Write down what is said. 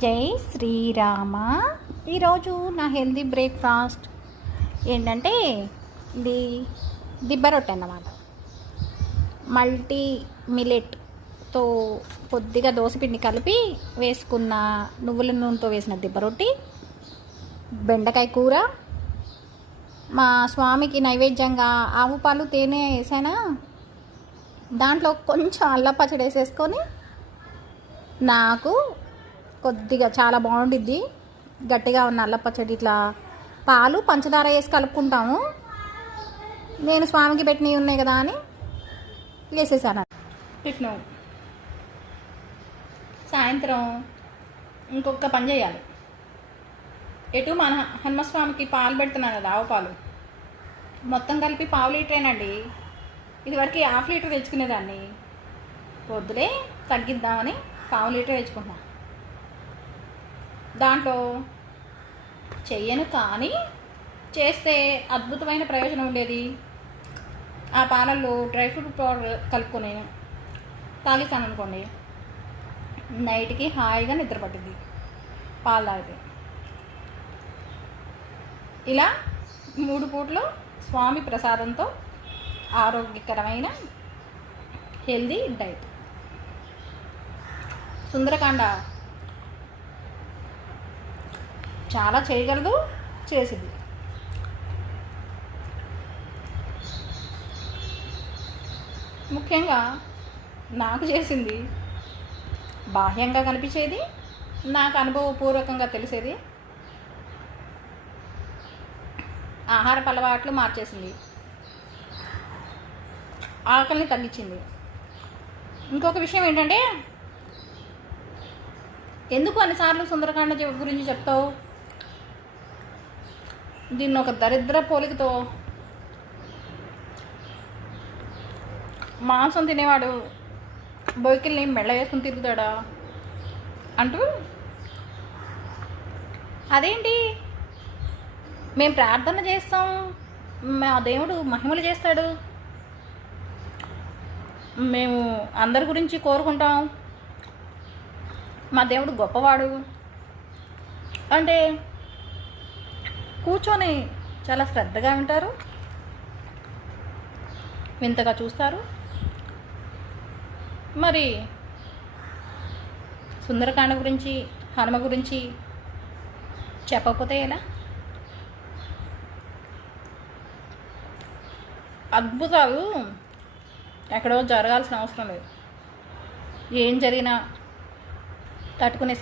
జై శ్రీరామ. ఈరోజు నా హెల్తీ బ్రేక్ఫాస్ట్ ఏంటంటే ఇది దిబ్బ రొట్టె అన్నమాట. మల్టీ మిలెట్తో కొద్దిగా దోసపిండి కలిపి వేసుకున్న నువ్వుల నూనెతో వేసిన దిబ్బ రొట్టి, బెండకాయ కూర, మా స్వామికి నైవేద్యంగా ఆవు పాలు తేనె వేసానా, దాంట్లో కొంచెం అల్లం పచ్చడి వేసేసుకొని నాకు కొద్దిగా చాలా బాగుండిద్ది. గట్టిగా ఉన్న అల్లం పచ్చడి ఇట్లా పాలు పంచదార వేసి కలుపుకుంటాము. నేను స్వామికి పెట్టినవి ఉన్నాయి కదా అని వేసేసాను. టిఫిన్ సాయంత్రం ఇంకొక పని చేయాలి. ఎటు మన హనుమస్వామికి పాలు పెడుతున్నాను కదా, ఆవు పాలు మొత్తం కలిపి పావు లీటరేనండి. ఇదివరకు హాఫ్ లీటర్ తెచ్చుకునేదాన్ని, పొద్దులే తగ్గిద్దామని పావు లీటర్ తెచ్చుకుంటున్నాను. దాంట్లో చెయ్యను కానీ చేస్తే అద్భుతమైన ప్రయోజనం ఉండేది. ఆ పాలల్లో డ్రై ఫ్రూట్ పౌడర్ కలుపుకొని తాగిస్తాను అనుకోండి, నైట్కి హాయిగా నిద్ర పట్టింది పాలు తాగితే. ఇలా 3 పూట్లు స్వామి ప్రసాదంతో ఆరోగ్యకరమైన హెల్దీ డైట్. సుందరకాండ చాలా చేయగలదు, చేసింది. ముఖ్యంగా నాకు చేసింది బాహ్యంగా కనిపించేది, నాకు అనుభవపూర్వకంగా తెలిసేది. ఆహారపు అలవాట్లు మార్చేసింది, ఆకలిని తగ్గించింది. ఇంకొక విషయం ఏంటంటే, ఎందుకు అన్నిసార్లు సుందరకాండ గురించి చెప్తావు? దీన్ని ఒక దరిద్ర పోలికతో మాంసం తినేవాడు బొయ్కిల్ని మెళ్ళ వేసుకుని తిరుగుతాడా అంటూ, అదేంటి మేము ప్రార్థన చేస్తాం, మా దేవుడు మహిమలు చేస్తాడు, మేము అందరి గురించి కోరుకుంటాం, మా దేవుడు గొప్పవాడు అంటే కూర్చొని చాలా శ్రద్ధగా వింటారు, వింతగా చూస్తారు. మరి సుందరకాండ గురించి, హనుమ గురించి చెప్పకపోతే ఎలా? అద్భుతాలు ఎక్కడో జరగాల్సిన అవసరం లేదు, ఏం జరిగినా తట్టుకునే